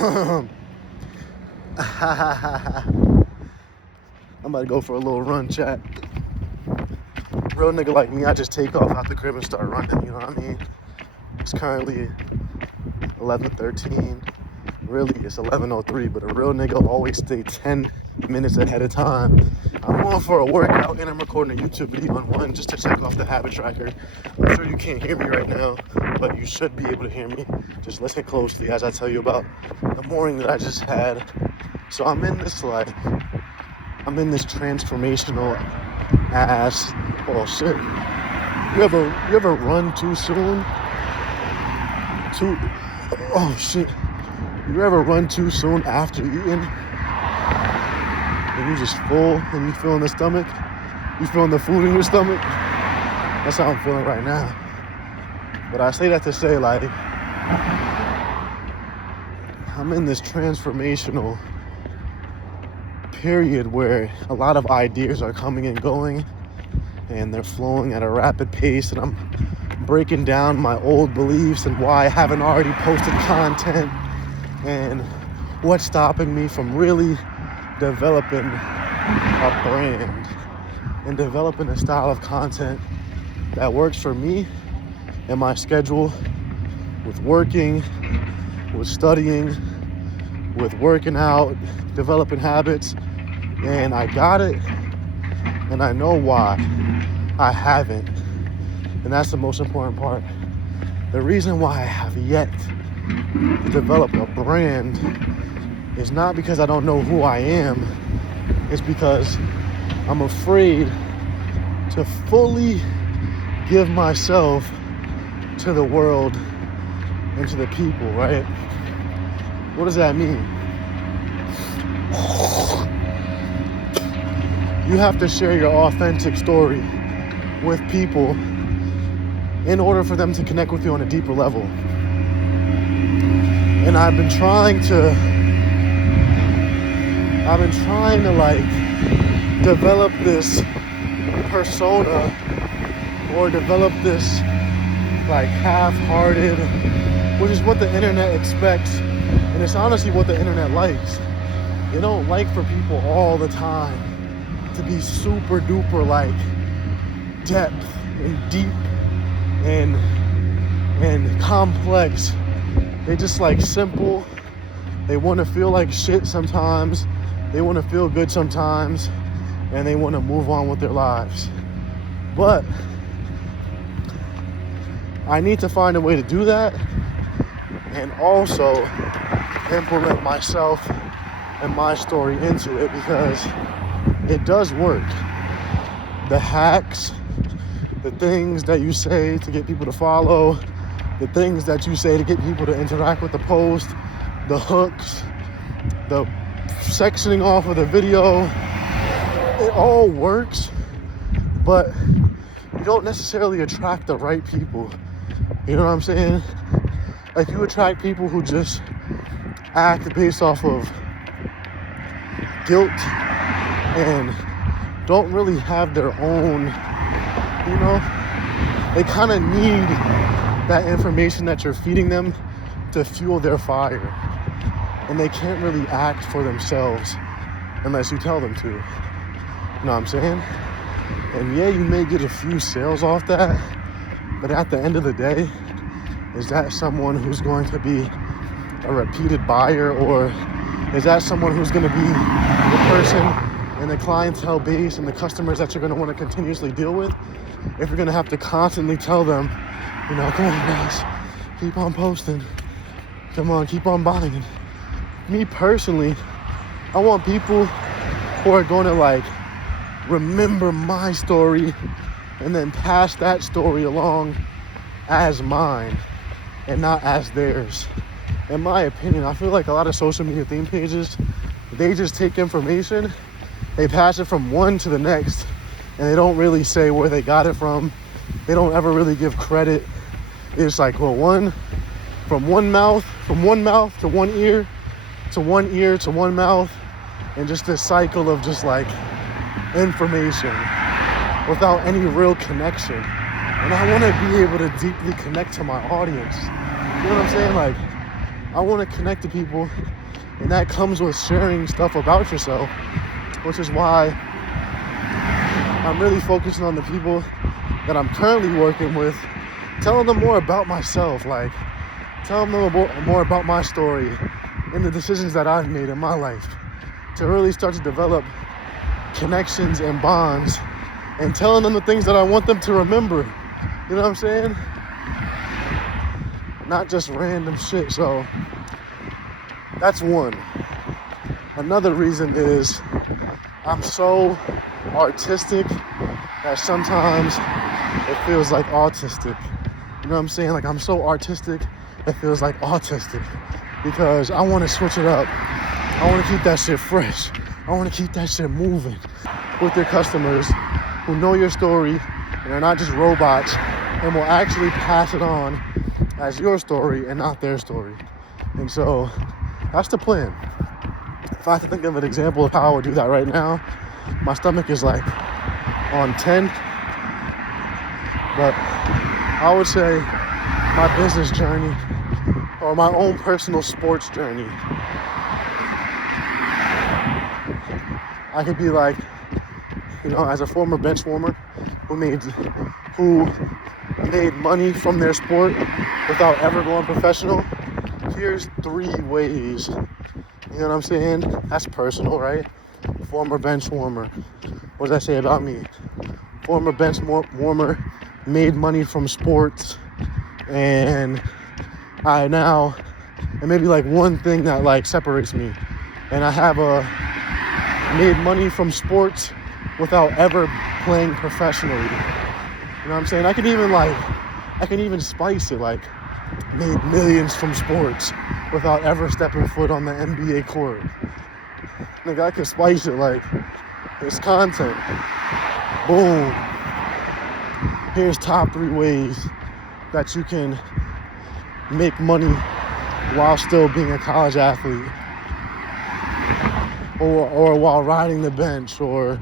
I'm about to go for a little run, chat. Real nigga like me, I just take off out the crib and start running, you know what I mean? It's currently 11:13. Really, it's 11:03, but a real nigga always stay 10 minutes ahead of time. I'm going for a workout and I'm recording a YouTube video on one just to check off the habit tracker. I'm sure you can't hear me right now, but you should be able to hear me. Just listen closely as I tell you about the morning that I just had. So I'm in this transformational ass. Oh shit! You ever run too soon? Oh shit! You ever run too soon after eating? And you just full and you feeling the stomach? You feeling the food in your stomach? That's how I'm feeling right now. But I say that to say, like, I'm in this transformational period where a lot of ideas are coming and going and they're flowing at a rapid pace, and I'm breaking down my old beliefs and why I haven't already posted content and what's stopping me from really developing a brand and developing a style of content that works for me and my schedule, with working, with studying, with working out, developing habits. And I got it, and I know why I haven't. And that's the most important part. The reason why I have yet to develop a brand is not because I don't know who I am. It's because I'm afraid to fully give myself to the world and to the people, right? What does that mean? You have to share your authentic story with people in order for them to connect with you on a deeper level. And I've been trying to like develop this persona or develop this like half-hearted, which is what the internet expects, and it's honestly what the internet likes. They don't like for people all the time to be super duper like depth and deep and complex. They just like simple. They want to feel like shit sometimes. They want to feel good sometimes, and they want to move on with their lives. But I need to find a way to do that and also implement myself and my story into it, because it does work. The hacks, the things that you say to get people to follow, the things that you say to get people to interact with the post, the hooks, the sectioning off of the video, it all works, but you don't necessarily attract the right people. You know what I'm saying? Like, you attract people who just act based off of guilt and don't really have their own, you know, they kind of need that information that you're feeding them to fuel their fire. And they can't really act for themselves unless you tell them to. You know what I'm saying? And yeah, you may get a few sales off that, but at the end of the day, is that someone who's going to be a repeated buyer, or is that someone who's going to be the person and the clientele base and the customers that you're going to want to continuously deal with? If you're going to have to constantly tell them, you know, come on guys, keep on posting, come on, keep on buying. Me personally, I want people who are going to like remember my story and then pass that story along as mine and not as theirs. In my opinion, I feel like a lot of social media theme pages, they just take information, they pass it from one to the next, and they don't really say where they got it from. They don't ever really give credit. It's like, well, from one mouth to one ear, to one ear to one mouth, and just this cycle of just like information without any real connection. And I want to be able to deeply connect to my audience. You know what I'm saying? Like, I want to connect to people, and that comes with sharing stuff about yourself, which is why I'm really focusing on the people that I'm currently working with, telling them more about myself, like telling them more about my story and the decisions that I've made in my life, to really start to develop connections and bonds, and telling them the things that I want them to remember. You know what I'm saying? Not just random shit. So that's one. Another reason is I'm so artistic that sometimes it feels like autistic. You know what I'm saying? Like, I'm so artistic it feels like autistic, because I want to switch it up. I want to keep that shit fresh. I want to keep that shit moving with your customers who know your story and are not just robots, and will actually pass it on as your story and not their story. And so that's the plan. If I have to think of an example of how I would do that right now, my stomach is like on 10. But I would say my business journey, or my own personal sports journey, I could be like, you know, as a former bench warmer who made money from their sport without ever going professional, here's 3 ways. You know what I'm saying? That's personal, right? Former bench warmer. What does that say about me? Former bench warmer, made money from sports, and maybe like one thing that like separates me, and I have made money from sports without ever playing professionally. You know what I'm saying? I can even spice it, like made millions from sports without ever stepping foot on the NBA court. Like, I can spice it like it's content. Boom. Here's top 3 ways that you can make money while still being a college athlete, or while riding the bench, or,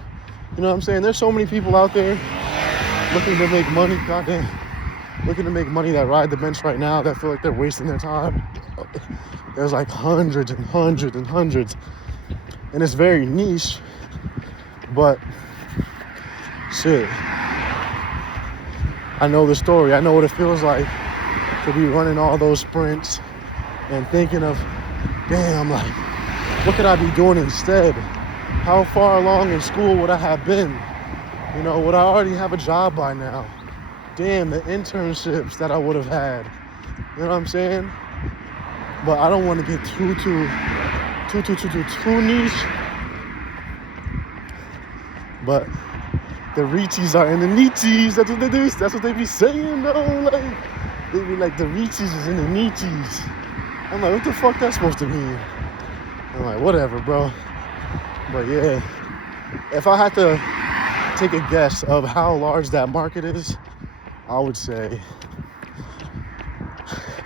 you know what I'm saying? There's so many people out there looking to make money, looking to make money that ride the bench right now that feel like they're wasting their time. There's like hundreds and hundreds and hundreds, and it's very niche, but shit, I know the story. I know what it feels like to be running all those sprints and thinking of, damn, like, what could I be doing instead? How far along in school would I have been? You know, would I already have a job by now? Damn, the internships that I would have had. You know what I'm saying? But I don't want to get too niche. But the Reachies are in the Nietzsche's. That's what they do. That's what they be saying, though. Like, they be like, the Reachies is in the Nietzsche's. I'm like, what the fuck that's supposed to mean? I'm like, whatever, bro. But yeah, if I had to take a guess of how large that market is, I would say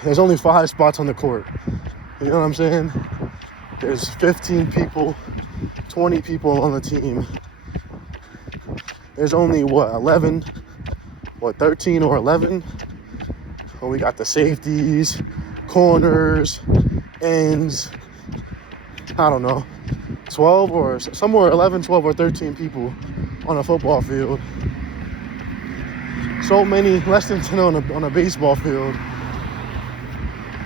there's only 5 spots on the court. You know what I'm saying? There's 15 people, 20 people on the team. There's only 13 or 11. Well, we got the safeties, corners, ends, I don't know, 12 or somewhere 11, 12 or 13 people on a football field. So many, less than 10 on a baseball field.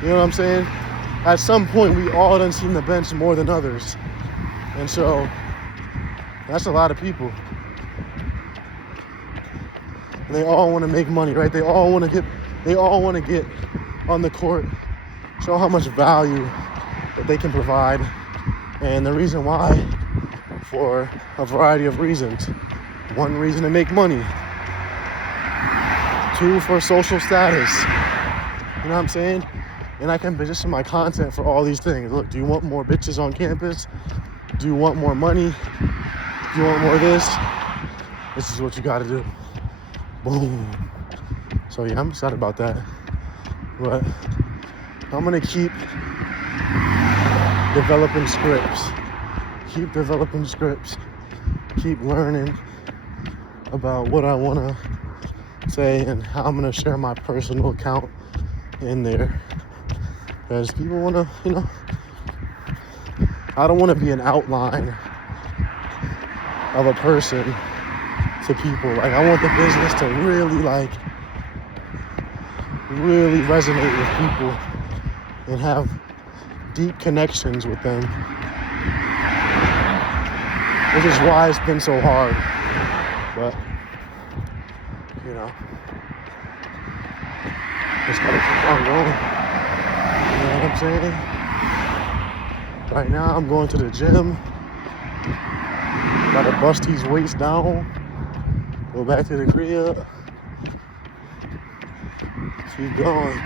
You know what I'm saying? At some point, we all done seen the bench more than others. And so, that's a lot of people. And they all want to make money, right? They all want to get on the court, show how much value that they can provide. And the reason why, for a variety of reasons. 1 reason to make money. 2, for social status. You know what I'm saying? And I can position my content for all these things. Look, do you want more bitches on campus? Do you want more money? Do you want more of this? This is what you gotta do. Boom. So yeah, I'm excited about that. But I'm gonna keep developing scripts. Keep learning about what I wanna say and how I'm gonna share my personal account in there. Because people want to, I don't want to be an outline of a person to people. Like, I want the business to really resonate with people and have deep connections with them. Which is why it's been so hard. But, just gotta keep on going. You know what I'm saying? Right now, I'm going to the gym. Gotta bust these weights down. Go back to the crib. Keep going.